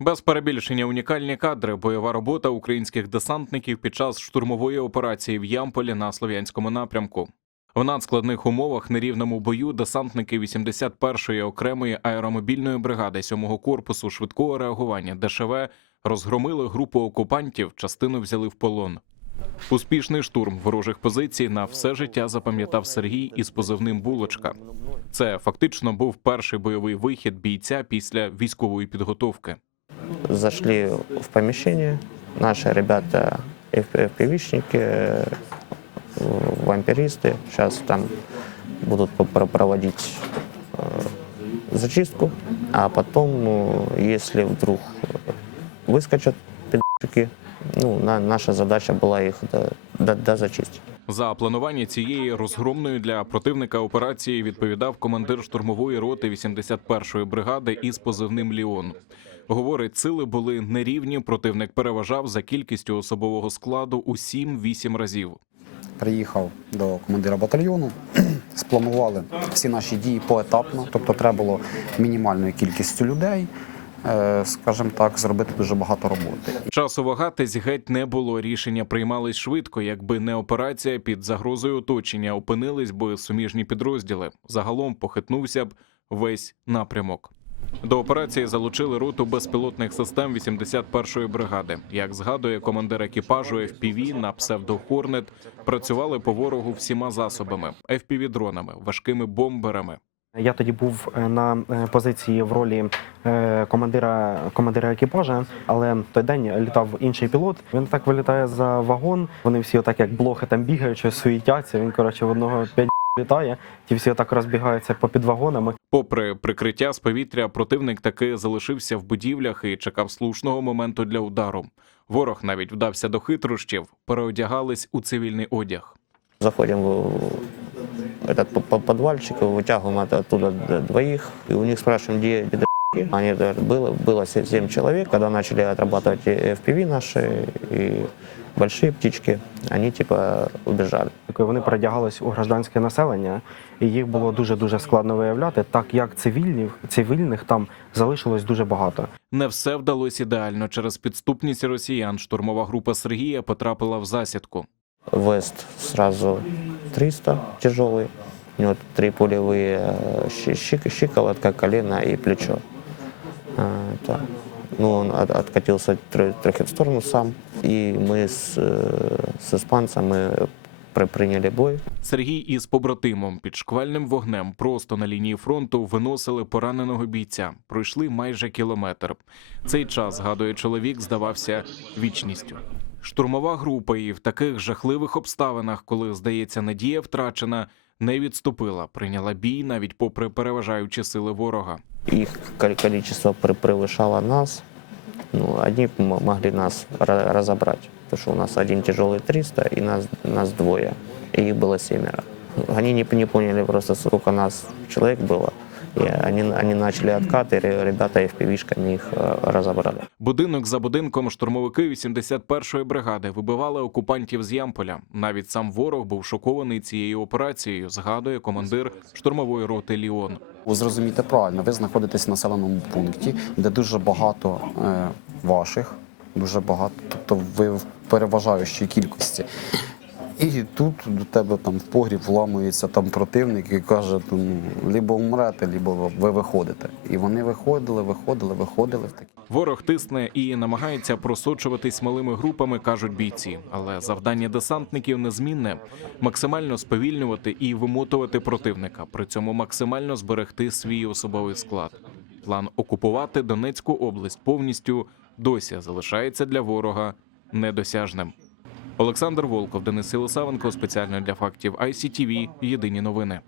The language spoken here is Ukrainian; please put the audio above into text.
Без перебільшення унікальні кадри, бойова робота українських десантників під час штурмової операції в Ямполі на Слов'янському напрямку. В надскладних умовах нерівному бою десантники 81-ї окремої аеромобільної бригади 7-го корпусу швидкого реагування ДШВ розгромили групу окупантів, частину взяли в полон. Успішний штурм ворожих позицій на все життя запам'ятав Сергій із позивним Булочка. Це фактично був перший бойовий вихід бійця після військової підготовки Зашли в помещение, наши ребята FPV-шники, э, вампиристы, сейчас там будут пр- проводить э, зачистку, а потом, ну, если вдруг выскочат пидорки, ну, на- наша задача была их до, до, дозачистить. За планування цієї розгромної для противника операції відповідав командир штурмової роти 81-ї бригади із позивним Ліон. Говорить, сили були нерівні. Противник переважав за кількістю особового складу у 7-8 разів. Приїхав до командира батальйону, спланували всі наші дії поетапно, тобто треба було мінімальною кількістю людей, е, скажімо так, зробити дуже багато роботи. Часу вагатись геть не було. Рішення приймались швидко. Якби не операція під загрозою оточення, опинились би суміжні підрозділи. Загалом похитнувся б весь напрямок. До операції залучили роту безпілотних систем 81-ї бригади. Як згадує командир екіпажу FPV на псевдо Хорнет, працювали по ворогу всіма засобами: FPV-дронами, важкими бомберами. Я тоді був е, на е, позиції в ролі е, командира командира екіпажа, але той день літав інший пілот. Він так вилітає за вагон. Вони всі отак як блохи там бігають, щось суїтяться. Він коротше в одного п'ять літає. Ті всі отак розбігаються попід вагонами. Попри прикриття з повітря, противник таки залишився в будівлях і чекав слушного моменту для удару. Ворог навіть вдався до хитрощів, переодягались у цивільний одяг. Заходим в этот по- по- подвальчик, вытягиваем от- оттуда д- двоих, и у них спрашиваем, где пидорки. Они говорят, было, было се- семь человек, когда начали отрабатывать и FPV наши, и большие птички, они типа убежали. Коли Вони передягались у гражданське населення, і їх було дуже дуже складно виявляти, так як цивільних цивільних там залишилось дуже багато. Не все вдалося ідеально. Через підступність росіян штурмова група Сергія потрапила в засідку. Вест сразу 300 тяжелый, у него три пулевые э, щи- щик- щиколотка, колено и плечо. А, это, ну, он от- откатился тр- трохи в сторону сам, и мы с, э, с испанцем мы при- приняли бой. Сергій із побратимом під шквальним вогнем просто на лінії фронту виносили пораненого бійця. Пройшли майже кілометр. Цей час, згадує чоловік, здавався вічністю. Штурмова група і в таких жахливих обставинах, коли здається, надія втрачена, не відступила. Прийняла бій навіть попри переважаючі сили ворога. Их кол- количество при- превышало нас. Ну, одни м- могли нас ра- разобрать, потому что у нас один тяжелый 300, и нас, нас двое, и их было семеро. Они не, не поняли просто, сколько нас человек было, и они, они начали откат, и ребята FPV-шками их э, разобрали. Будинок за будинком штурмовики 81-ї бригади вибивали окупантів з Ямполя. Навіть сам ворог був шокований цією операцією, згадує командир штурмової роти Ліон. Ви зрозумієте правильно, ви знаходитесь в населеному пункті, де дуже багато е, ваших, дуже багато, тобто ви в переважаючій кількості. І тут до тебе там в погріб вламується там противник і каже, ну, либо умрете, либо ви виходите. І вони виходили, виходили, виходили в такі. Ворог тисне і намагається просочуватись малими групами, кажуть бійці. Але завдання десантників незмінне максимально сповільнювати і вимотувати противника, при цьому максимально зберегти свій особовий склад. План окупувати Донецьку область повністю досі залишається для ворога недосяжним. Олександр Волков, Денис Силосавенко спеціально для фактів ICTV. Єдині новини.